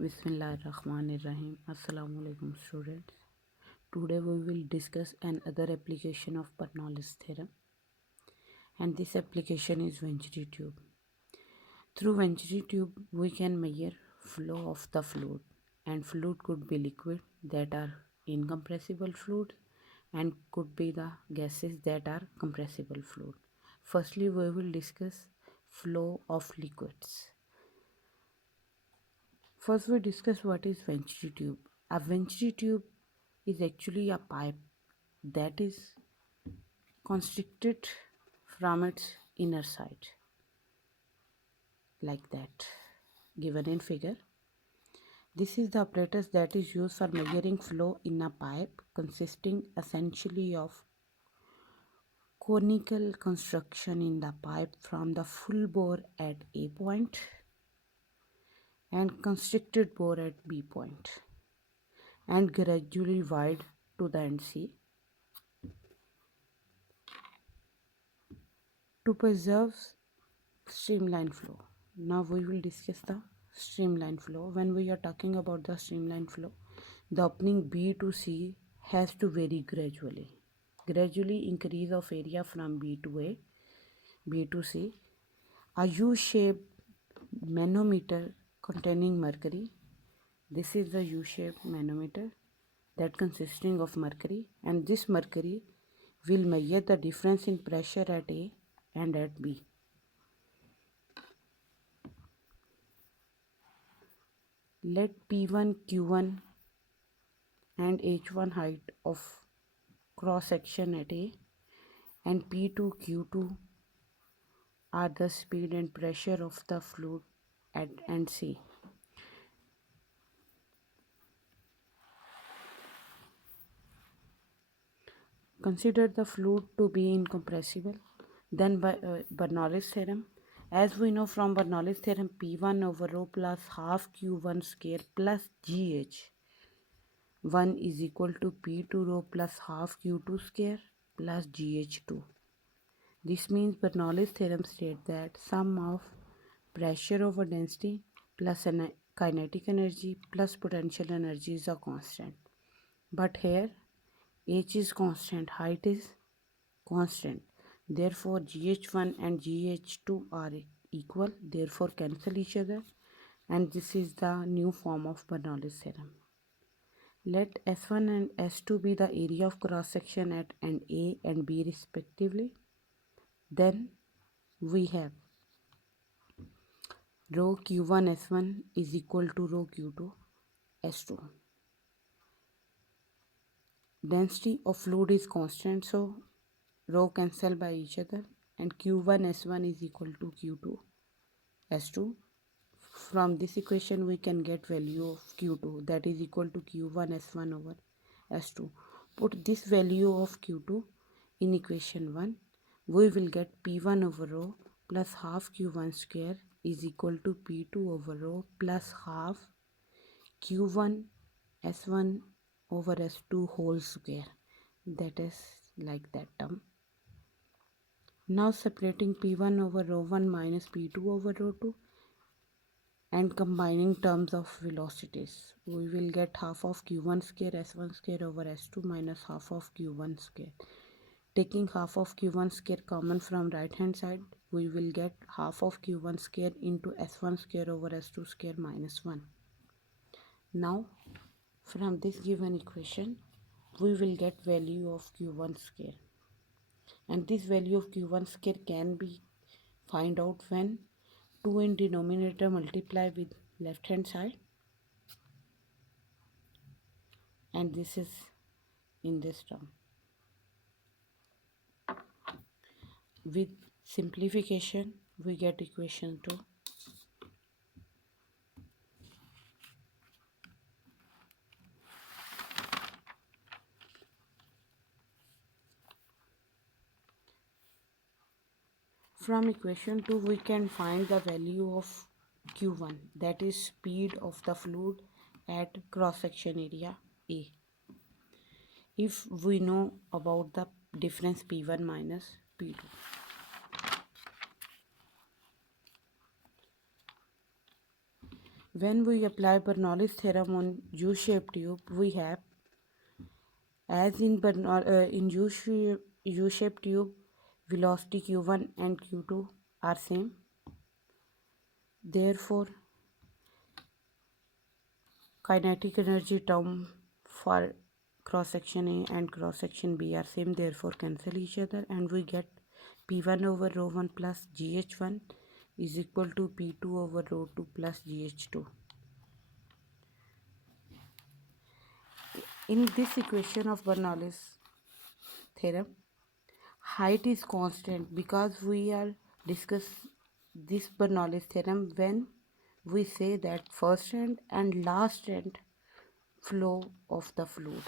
Bismillahirrahmanirrahim. Assalamu alaikum students. Today we will discuss another application of Bernoulli's theorem, and this application is Venturi Tube. Through Venturi Tube we can measure flow of the fluid, and fluid could be liquid that are incompressible fluid and could be the gases that are compressible fluid. Firstly we will discuss flow of liquids. First, we discuss what is Venturi tube. A Venturi tube is actually a pipe that is constricted from its inner side, like that, given in figure. This is the apparatus that is used for measuring flow in a pipe, consisting essentially of conical construction in the pipe from the full bore at A point and constricted bore at B point, and gradually wide to the end C. To preserve streamline flow. Now we will discuss the streamline flow. When we are talking about the streamline flow, the opening B to C has to vary gradually. Gradually increase of area from B to A, B to C. A U-shaped manometer containing mercury. This is the U-shaped manometer that consisting of mercury, and this mercury will measure the difference in pressure at A and at B. Let P1, Q1 and H1 height of cross section at A and P2, Q2 are the speed and pressure of the fluid at and C. Consider the fluid to be incompressible. Then by Bernoulli's theorem. As we know from Bernoulli's theorem, P1 over rho plus half Q1 square plus GH1 is equal to P2 rho plus half Q2 square plus GH2. This means Bernoulli's theorem states that sum of pressure over density plus kinetic energy plus potential energy is a constant. But here H is constant, height is constant. Therefore GH1 and GH2 are equal, therefore cancel each other, and this is the new form of Bernoulli's theorem. Let S1 and S2 be the area of cross section at and A and B respectively. Then we have rho Q1 S1 is equal to rho Q2 S2. Density of fluid is constant, so rho cancel by each other, and Q1 S1 is equal to Q2 S2. From this equation we can get value of Q2, that is equal to Q1 S1 over S2. Put this value of Q2 in equation 1. We will get P1 over rho plus half Q1 square is equal to P2 over rho plus half Q1 S1 over S2 whole square. That is like that term. Now separating P1 over rho 1 minus P2 over rho 2 and combining terms of velocities, we will get half of Q1 square S1 square over S2 minus half of Q1 square. Taking half of Q1 square common from right hand side, we will get half of Q1 square into S1 square over S2 square minus 1. Now from this given equation we will get value of Q1 square, and this value of Q1 square can be find out when 2 in denominator multiply with left hand side, and this is in this term. With simplification we get equation 2. From equation 2 we can find the value of Q1, that is speed of the fluid at cross section area A, if we know about the difference P1 minus P2. When we apply Bernoulli's theorem on U-shaped tube, we have, as in U-shaped tube, velocity q1 and q2 are same. Therefore, kinetic energy term for cross section A and cross section B are same. Therefore, cancel each other, and we get P1 over rho 1 plus GH1 is equal to P2 over rho 2 plus GH2. In this equation of Bernoulli's theorem, height is constant because we are discuss this Bernoulli's theorem when we say that first end and last end flow of the fluid.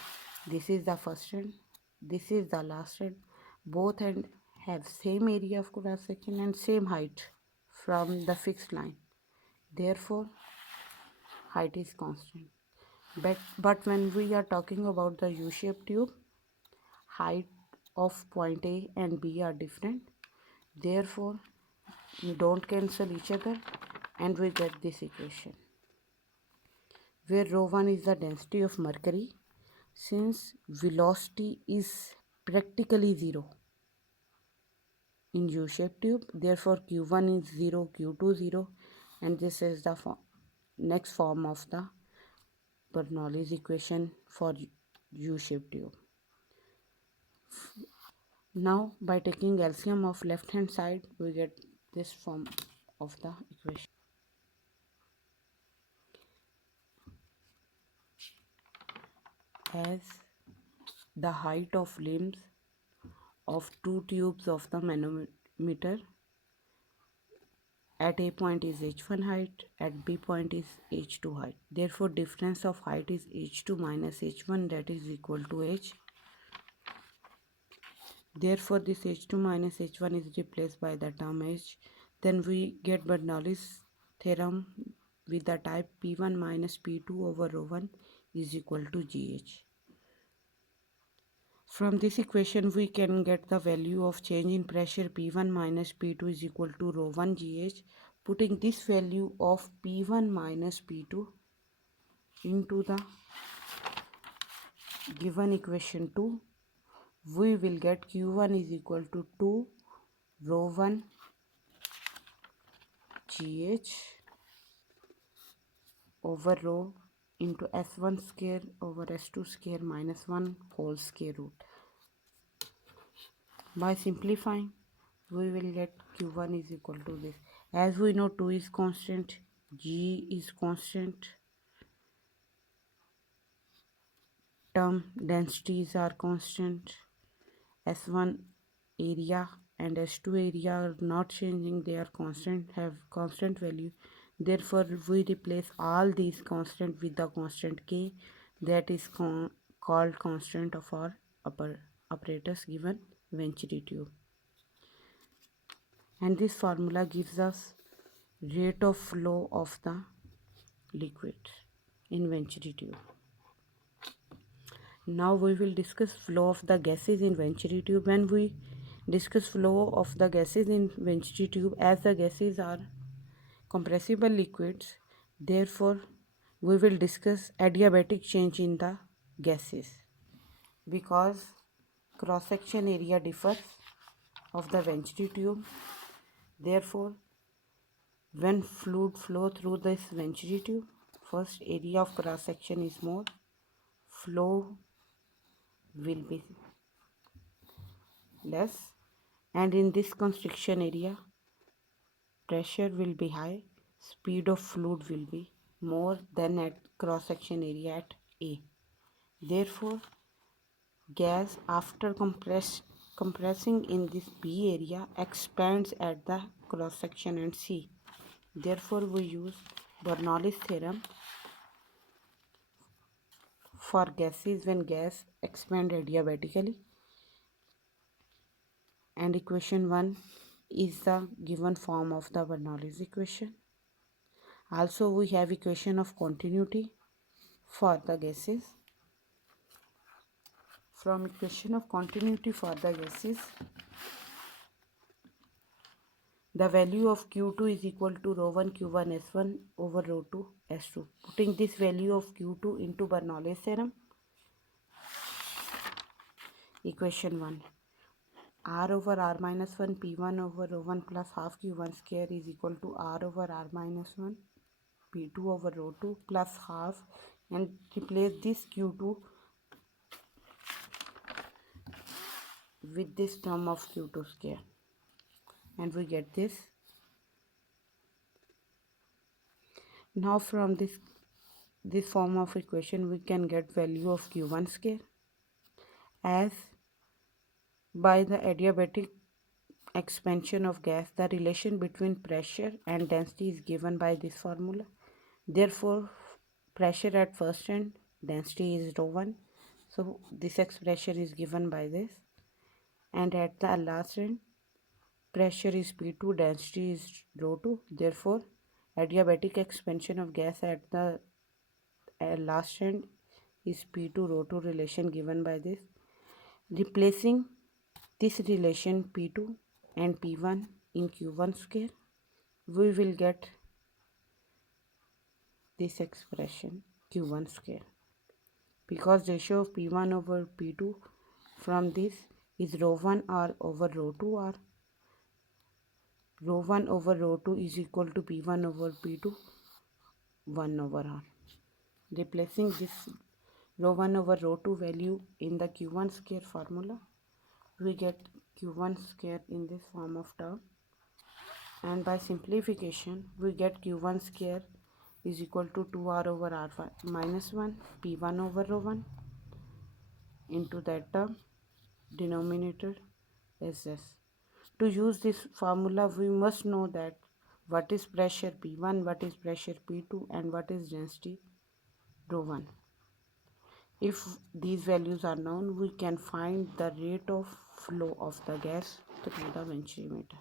This is the first end, this is the last end. Both end have same area of cross section and same height from the fixed line. Therefore, height is constant. But when we are talking about the U-shaped tube, height of point A and B are different. Therefore, we don't cancel each other and we get this equation, where rho 1 is the density of mercury. Since velocity is practically zero in U-shaped tube, therefore Q1 is 0, Q2 0, and this is the next form of the Bernoulli's equation for U-shaped tube. Now, by taking LCM of left hand side, we get this form of the equation. As the height of limbs of two tubes of the manometer at A point is H1 height, at B point is H2 height. Therefore, difference of height is H2 minus H1, that is equal to H. Therefore, this H2 minus H1 is replaced by the term H. Then we get Bernoulli's theorem with the type P1 minus P2 over rho 1 is equal to GH. From this equation, we can get the value of change in pressure P1 minus P2 is equal to rho 1 GH. Putting this value of P1 minus P2 into the given equation 2, we will get Q1 is equal to 2 rho 1 GH over rho into S1 square over S2 square minus 1 whole square root. By simplifying, we will get Q1 is equal to this. As we know, 2 is constant, G is constant, term densities are constant, S1 area and S2 area are not changing, they are constant, have constant value. Therefore, we replace all these constant with the constant K, that is called constant of our apparatus given Venturi tube. And this formula gives us rate of flow of the liquid in Venturi tube. Now we will discuss flow of the gases in Venturi tube. When we discuss flow of the gases in Venturi tube, as the gases are compressible liquids, therefore we will discuss adiabatic change in the gases, because cross section area differs of the Venturi tube. Therefore, when fluid flow through this Venturi tube, first area of cross section is more, flow will be less, and in this constriction area pressure will be high, speed of fluid will be more than at cross section area at A. Therefore, gas after compressing in this B area expands at the cross section and C. Therefore, we use Bernoulli's theorem for gases when gas expand adiabatically, and equation 1 is the given form of the Bernoulli's equation. Also, we have equation of continuity for the gases. From equation of continuity for the gases, The value of Q2 is equal to rho 1 Q1 S1 over rho 2 S2. Putting this value of Q2 into Bernoulli's theorem, equation 1. R over R minus 1 P1 over rho 1 plus half Q1 square is equal to R over R minus 1 P2 over rho 2 plus half, and replace this Q2 with this term of Q2 square, and we get this. Now from this form of equation we can get value of Q1 square, as by the adiabatic expansion of gas the relation between pressure and density is given by this formula. Therefore pressure at first end, density is rho 1, so this expression is given by this, and at the last end pressure is P2, density is rho 2. Therefore adiabatic expansion of gas at the last end is P2 rho 2 relation given by this. Replacing this relation P2 and P1 in Q1 square, we will get this expression Q1 square, because ratio of P1 over P2 from this is rho 1 R over rho 2 R. Rho 1 over rho 2 is equal to P1 over P2 1 over R. Replacing this rho 1 over rho 2 value in the Q1 square formula, we get Q1 square in this form of term, and by simplification we get Q1 square is equal to 2R over R minus 1 P1 over rho 1 into that term, denominator is this. To use this formula we must know that what is pressure P1, what is pressure P2, and what is density rho 1. If these values are known, we can find the rate of flow of the gas through the Venturi meter.